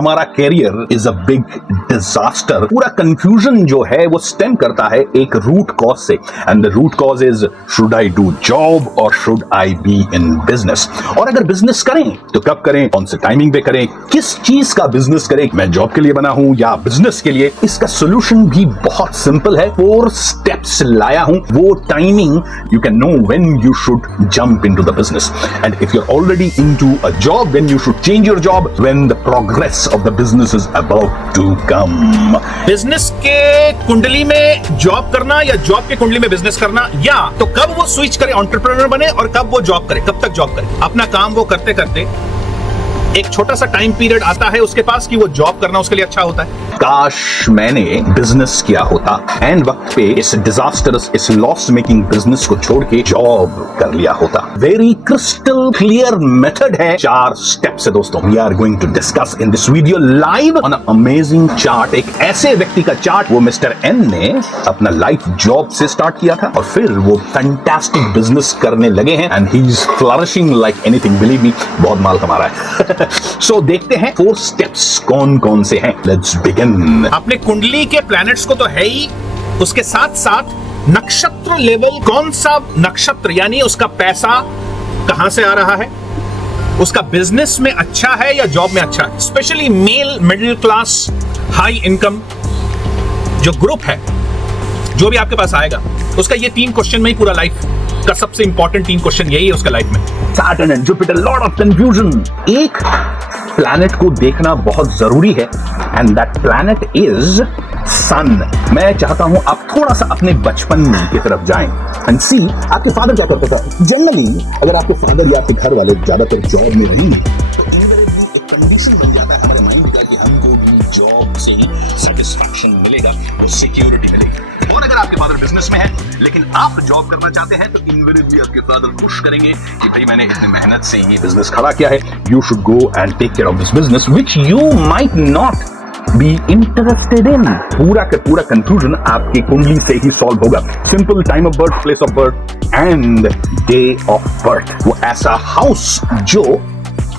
हमारा career is a big disaster. पूरा confusion जो है वो स्टेम करता है एक रूट कॉज से, and the root cause is should I do job और should I be in business. और अगर बिजनेस करें तो कब करें, कौन से टाइमिंग पे करें, किस चीज का बिजनेस करें, मैं जॉब के लिए बना हूं या बिजनेस के लिए। इसका सोल्यूशन भी बहुत सिंपल है, 4 स्टेप्स लाया हूं। वो timing you can know when you should jump into the business, and if you are already into a job then you should change your job when the progress of the business is about to come. Business के कुंडली में job करना या job के कुंडली में business करना, या तो कब वो स्विच करे, एंटरप्रेन्योर बने, और कब वो जॉब करे, कब तक जॉब करे। अपना काम वो करते करते एक छोटा सा टाइम पीरियड आता है उसके पास कि वो जॉब करना उसके लिए अच्छा होता है। काश मैंने बिजनेस किया होता एंड वक्त पे इस डिजास्टरस, इस लॉस मेकिंग बिजनेस को छोड़ के जॉब कर लिया होता। वेरी क्रिस्टल क्लियर मेथड है, 4 स्टेप्स है दोस्तों। We are going to discuss in this video live on amazing chart. एक ऐसे व्यक्ति का चार्ट, वो मिस्टर एन ने अपना लाइफ जॉब से स्टार्ट किया था और फिर वो फैंटास्टिक बिजनेस करने लगे हैं, and he is flourishing like anything. Believe me, बहुत माल कमा रहा है। सो देखते हैं 4 स्टेप्स कौन कौन से हैं। Let's begin. अपने कुंडली के प्लैनेट्स को तो है ही, उसके साथ साथ नक्षत्र लेवल, कौन सा नक्षत्र यानी उसका पैसा कहां से आ रहा है, उसका बिजनेस में अच्छा है या जॉब में अच्छा है। Specially male, middle class, high income जो ग्रुप है, जो भी आपके पास आएगा, उसका ये 3 क्वेश्चन में ही पूरा लाइफ का सबसे इंपॉर्टेंट 3 क्वेश्चन यही है उसका लाइफ में। Saturn and Jupiter, lot of confusion. एक प्लैनेट को देखना बहुत जरूरी है, एंड दैट प्लैनेट इज सन। मैं चाहता हूं आप थोड़ा सा अपने बचपन की तरफ जाएं एंड सी आपके फादर क्या करते थे। जनरली अगर आपके फादर या आपके घर वाले ज्यादातर जॉब में रही तो इनवेरिएबली एक कंडीशन बन जाता है हमारे माइंड का कि हमको भी जॉब से ही सेटिस्फैक्शन मिलेगा और सिक्योरिटी मिलेगी। और अगर आपके फादर बिजनेस में है लेकिन आप जॉब करना चाहते हैं तो इनवेरिएबली आपके फादर खुश करेंगे कि भाई मैंने इतनी मेहनत से ये बिजनेस खड़ा किया है, you should go and take care of this business which you might not be interested in. पूरा का पूरा कंफ्यूजन आपकी कुंडली से ही सॉल्व होगा। Simple time of birth, place of birth and day of birth. वो ऐसा हाउस जो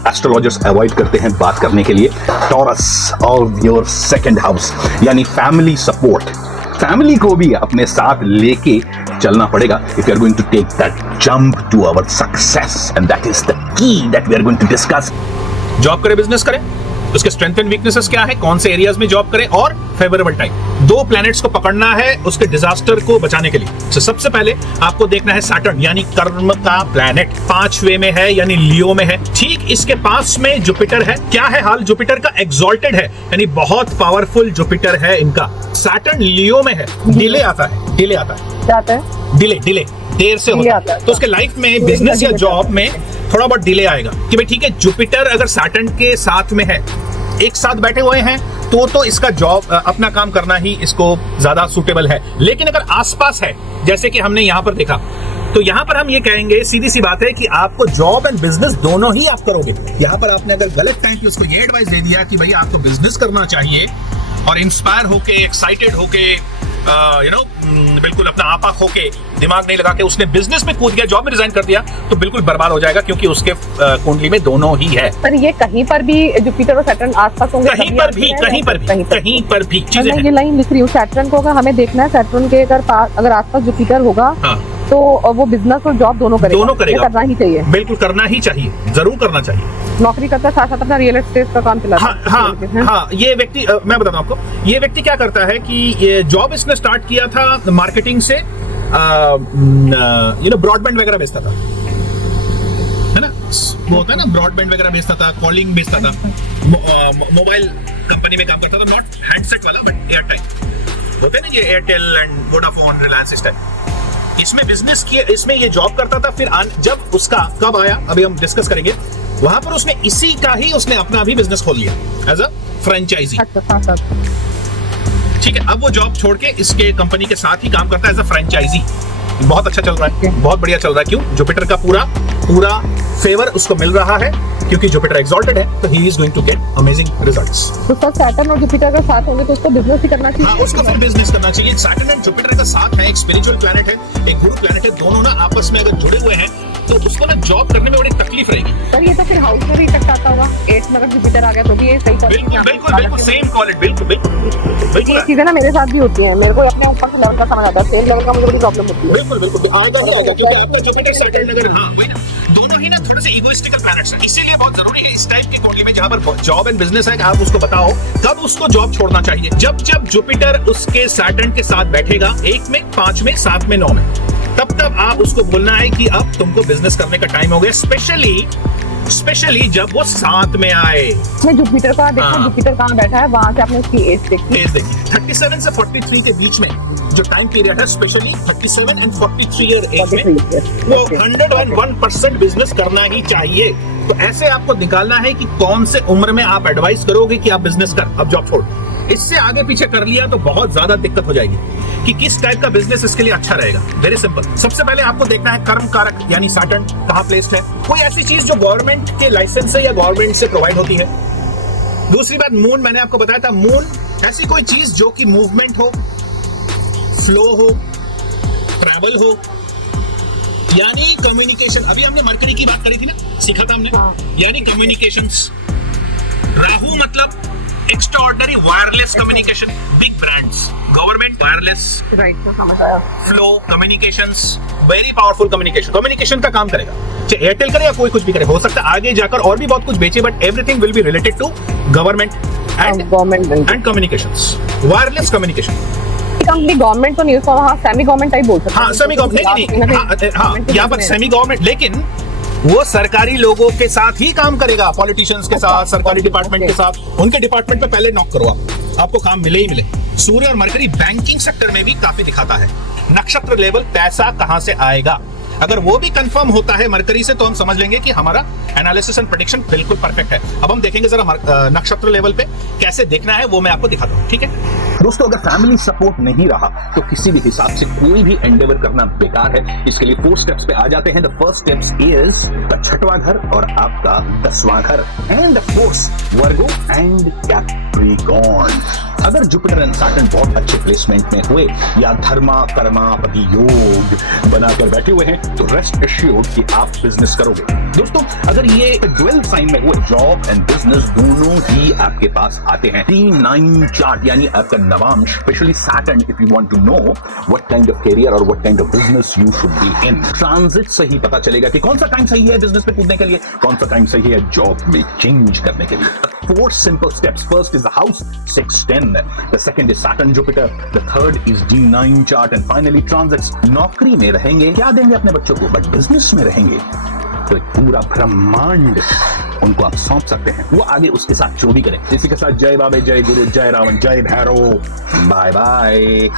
एस्ट्रोलॉजर्स अवॉइड करते हैं बात करने के लिए, taurus of your second house, यानी फैमिली सपोर्ट। फैमिली को भी अपने साथ लेके चलना पड़ेगा if you are going to take that jump to our success, and that is the key that we are going to discuss. Job करे, business करे, उसके स्ट्रेंथ एंड वीकनेसेस क्या है, कौन से एरियाज में जॉब करे, और फेवरेबल टाइम। 2 प्लैनेट्स को पकड़ना है उसके डिजास्टर को बचाने के लिए। तो सबसे पहले आपको देखना है सैटर्न यानी कर्म का प्लैनेट 5वें में है यानी लियो में है। ठीक इसके पास में जुपिटर है। क्या है हाल जुपिटर का? एक्सॉल्टेड है, यानी बहुत पावरफुल जुपिटर है इनका। सैटर्न लियो में है, डिले आता है, डिले आता है, क्या आता है? डिले देर से होता है। तो उसके लाइफ में बिजनेस या जॉब में थोड़ा बहुत डिले आएगा कि भाई ठीक है, जुपिटर अगर सैटर्न के साथ में है, एक साथ बैठे हुए हैं, तो इसका जॉब, अपना काम करना ही इसको ज्यादा सूटेबल है। लेकिन अगर आसपास है, जैसे कि हमने यहां पर देखा, तो यहां पर हम ये कहेंगे, सीधी सी बात है कि आपको जॉब एंड बिजनेस दोनों ही आप करोगे। यहां पर आपने अगर गलत टाइम पे उसको ये एडवाइस दे दिया कि भाई आपको बिजनेस करना चाहिए और इंस्पायर होके, एक्साइटेड होके, बिल्कुल अपना आपा होके, दिमाग नहीं लगा के उसने बिजनेस में कूद गया, जॉब में रिजाइन कर दिया, तो बिल्कुल बर्बाद हो जाएगा, क्योंकि उसके कुंडली में दोनों ही है। पर ये कहीं पर भी जुपिटर और सैटर्न आसपास होंगे, कहीं पर भी चीजें मैं ये लाइन लिख रही हूँ। सैटर्न को अगर हमें देखना है, सैटर्न के अगर आसपास जुपिटर होगा, हाँ, तो वो बिजनेस और जॉब दोनों करेगा। करना ही चाहिए, बिल्कुल करना ही चाहिए, जरूर करना चाहिए। नौकरी करता है, साथ साथ अपना रियल एस्टेट का काम चलाता है। हाँ, ये व्यक्ति, मैं बताता हूँ आपको, ये व्यक्ति क्या करता है कि ये जॉब इसने स्टार्ट किया था मार्केटिंग से, ब्रॉडबैंड वगैरह बेचता था, है ना, वो होता है ना, ब्रॉडबैंड वगैरह बेचता था, कॉलिंग बेचता था, मोबाइल कंपनी में काम करता था, नॉट हैंडसेट वाला बट एयरटेल होते हैं ना, ये एयरटेल एंड वोडाफोन, रिलायंस इस टाइप। इसमें बिजनेस किया, इसमें ये जॉब करता था। फिर जब उसका कब आया, अभी हम डिस्कस करेंगे, वहां पर उसने इसी का ही उसने अपना भी बिजनेस खोल लिया एज अ फ्रेंचाइजी। ठीक है, अब वो जॉब छोड़ के इसके कंपनी के साथ ही काम करता है एज अ फ्रेंचाइजी। बहुत अच्छा चल रहा है, बहुत बढ़िया चल रहा है। क्यों? जुपिटर का पूरा फेवर उसको मिल रहा है, क्योंकि जुपिटर एक्सॉल्टेड है, तो he is going to get amazing results. तो सर सैटर्न और जुपिटर का साथ होंगे तो उसको बिजनेस ही करना चाहिए। हाँ, उसको फिर बिजनेस करना चाहिए। सैटर्न एंड जुपिटर का साथ है, एक स्पिरिचुअल प्लैनेट है, एक गुरु प्लैनेट है, दोनों ना आपस में अगर जुड़े हुए हैं तो उसको ना जॉब करने में बड़ी तकलीफ रहेगी। सर ये तो फिर हाउस में भी इफेक्ट आता होगा, 8 में अगर जुपिटर आ गया तो भी ये सही बिल्कुल सेम कॉल इट, बिल्कुल ये चीजें ना मेरे साथ भी होती हैं, मेरे को अपने ऊपर से लेवल का समझ आता है, सेम लेवल का मुझे बड़ी प्रॉब्लम होती है। बिल्कुल आएगा क्योंकि आपका जुपिटर सैटर्न अगर हाँ वही ना, दोनों ही ना थोड़े से इगोइस्टिकल प्लैनेट्स हैं, इसीलिए बहुत जरूरी है इस टाइप की कुंडली में जहां पर जॉब एंड बिजनेस है, आप उसको बताओ कब उसको जॉब छोड़ना चाहिए। जब जुपिटर उसके सैटर्न के साथ बैठेगा 1 में, 5 में, 7 में, 9 में, तब आप उसको बोलना है कि अब तुमको बिजनेस करने का टाइम हो गया, स्पेशली जब वो 7 में आए। मैं जुपिटर का देखा, जुपिटर कहाँ बैठा है, वहां से आपने उसकी एज देखी। 37 से 43 के बीच में जो टाइम पीरियड है, स्पेशली 37 एंड 43 ईयर एज में, वो 101% बिजनेस करना ही चाहिए। तो ऐसे आपको निकालना है कि कौन से उम्र में आप एडवाइस करोगे कि आप बिजनेस कर, अब जॉब छोड़। इससे आगे पीछे कर लिया तो बहुत ज्यादा दिक्कत हो जाएगी कि किस टाइप का बिजनेस इसके लिए अच्छा रहेगा। वेरी सिंपल, सबसे पहले आपको देखना है कर्म कारक यानी सैटर्न कहां प्लेस्ड है, कोई ऐसी चीज जो गवर्नमेंट के लाइसेंस से या गवर्नमेंट से प्रोवाइड होती है। दूसरी बात, मून, मैंने आपको बताया था, मून ऐसी कोई चीज जो कि मूवमेंट हो, फ्लो हो, ट्रैवल हो, यानी कम्युनिकेशन। अभी हमने मरकरी की बात करी थी ना, सीखा था हमने, यानी कम्युनिकेशंस। राहु मतलब extraordinary wireless communication, big brands, government wireless, right, तो समझ आया। Flow communications, very powerful communication का काम करेगा, चाहे एयरटेल करे या कोई कुछ भी करे। हो सकता है आगे जाकर और भी बहुत कुछ बेचे, but everything will be related to government and communications, wireless communication. Company government तो नहीं, उसको हाँ सेमी गवर्नमेंट टाइप बोल सकते हैं। हाँ सेमी गवर्नमेंट, नहीं, यहाँ पर सेमी गवर्नमेंट, लेकिन वो सरकारी लोगों के साथ ही काम करेगा, पॉलिटिशियंस के साथ, सरकारी डिपार्टमेंट के साथ। उनके डिपार्टमेंट पे पहले नॉक करो, आपको काम मिले ही मिले। सूर्य और मरकरी बैंकिंग सेक्टर में भी काफी दिखाता है। नक्षत्र लेवल पैसा कहां से आएगा, अगर वो भी कंफर्म होता है मरकरी से, तो हम समझ लेंगे कि हमारा एनालिसिस एंड प्रेडिक्शन बिल्कुल परफेक्ट है। अब हम देखेंगे जरा नक्षत्र लेवल पे कैसे देखना है, वो मैं आपको दिखाता हूँ, ठीक है। दोस्तों, अगर फैमिली सपोर्ट नहीं रहा तो किसी भी हिसाब से कोई भी एंडेवर करना बेकार है। इसके लिए 4 स्टेप्स पे आ जाते हैं। The first steps is the छठवां घर और आपका 10वां घर, and the fourth Virgo and Capricorn. अगर जुपिटर एंड सैटर्न बहुत अच्छे प्लेसमेंट में हुए या धर्मा कर्मा पति योग बनाकर बैठे हुए हैं, तो रेस्ट एश्योर्ड कि आप बिजनेस करोगे। दोस्तों, अगर ये ड्वेल साइन में हुए, जॉब एंड बिजनेस दोनों ही आपके पास आते हैं। 3-9 चार्ट यानी आपका नवांश, specially Saturn, if you want to know what kind of career और what kind of business you should be in. Transit से ही पता चलेगा कि कौन सा टाइम सही है बिजनेस में कूदने के लिए, कौन सा टाइम सही है जॉब में चेंज करने के लिए। 4 simple steps. First is the house 6-10. The second is Saturn Jupiter. The third is D9 chart, and finally transits. नौकरी में रहेंगे, क्या देंगे अपने बच्चों को, बट बिजनेस में रहेंगे तो एक पूरा ब्रह्मांड उनको आप सौंप सकते हैं। वो आगे उसके साथ जो भी करें। इसी के साथ जय बाबे, जय गुरु, जय रावण, जय भैरव, बाय बाय।